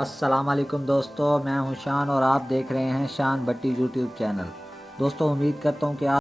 अस्सलाम वालेकुम दोस्तों, मैं हूं शान और आप देख रहे हैं शान भट्टी यूट्यूब चैनल। दोस्तों उम्मीद करता हूं कि आप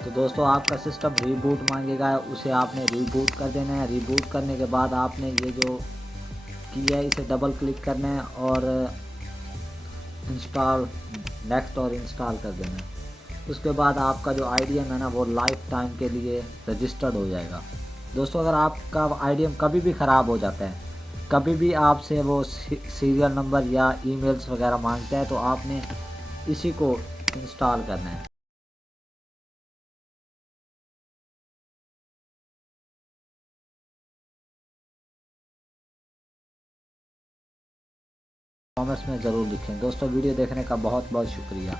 तो दोस्तों आपका सिस्टम रीबूट मांगेगा, उसे आपने रीबूट कर देना है। रीबूट करने के बाद आपने ये जो किया है इसे डबल क्लिक करना है और इंस्टॉल नेक्स्ट और इंस्टॉल कर देना है। उसके बाद आपका जो आईडीएम है ना वो लाइफ टाइम के लिए रजिस्टर्ड हो जाएगा। दोस्तों अगर आपका आईडीएम कभी भी ख़राब हो जाता है, कभी भी आपसे वो सीरियल नंबर या ईमेल्स वगैरह मांगता है, तो आपने इसी को इंस्टॉल करना है। कमेंट्स में ज़रूर लिखें। दोस्तों वीडियो देखने का बहुत बहुत शुक्रिया।